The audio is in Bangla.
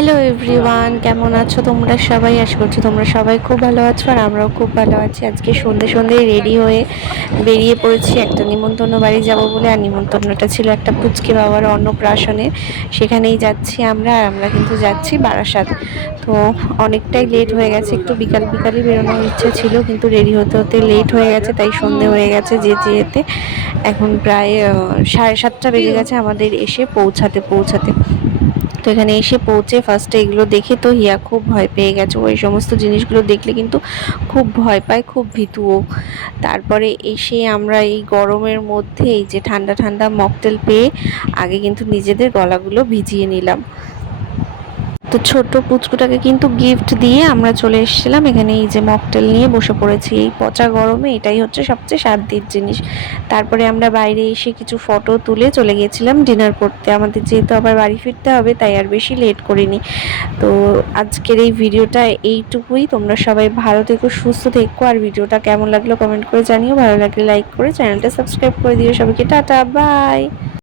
হ্যালো এভরিওয়ান, কেমন আছো তোমরা সবাই? আশা করছি তোমরা সবাই খুব ভালো আছো আর আমরাও খুব ভালো আছি। আজকে সন্ধে সন্ধেই রেডি হয়ে বেরিয়ে পড়েছি একটা নিমন্ত্রণ বাড়ি যাব বলে। আর নিমন্ত্রণটা ছিল একটা পুচকে বাবার অন্নপ্রাশনে, সেখানেই যাচ্ছি আমরা। আর আমরা কিন্তু যাচ্ছি বারাসাত। তো অনেকটাই লেট হয়ে গেছে, একটু বিকাল বিকালই বেরোনোর ইচ্ছা ছিল, কিন্তু রেডি হতে হতে লেট হয়ে গেছে, তাই সন্ধে হয়ে গেছে যেতে যেতে। এখন প্রায় 7:30 বেজে গেছে আমাদের এসে পৌঁছাতে পৌঁছাতে। তো এখানে এসে পৌঁছে ফার্স্টে এগুলো দেখে তো হিয়া খুব ভয় পেয়ে গেছে। ওই সমস্ত জিনিসগুলো দেখলে কিন্তু খুব ভয় পায়, খুব ভীতুও। তারপরে এসে আমরা এই গরমের মধ্যে এই যে ঠান্ডা ঠান্ডা মকটেল পেয়ে আগে কিন্তু নিজেদের গলাগুলো ভিজিয়ে নিলাম। তো ছোট পুচকুটাকে কিন্তু গিফট দিয়ে আমরা চলে এসেছিলাম এখানে। এই যে মকটেল নিয়ে বসে পড়েছি এই পচা গরমে, এটাই হচ্ছে সবচেয়ে শান্তির জিনিস। তারপরে আমরা বাইরে এসে কিছু ফটো তুলে চলে গেছিলাম ডিনার করতে। আমাদের যেহেতু আবার বাড়ি ফিরতে হবে, তাই আর বেশি লেট করিনি। তো আজকের এই ভিডিওটা এইটুকুই। তোমরা সবাই ভালো থেকো, সুস্থ থেকো। আর ভিডিওটা কেমন লাগলো কমেন্ট করে জানিও, ভালো লাগলে লাইক করে চ্যানেলটা সাবস্ক্রাইব করে দিও। সবাইকে টাটা, বাই।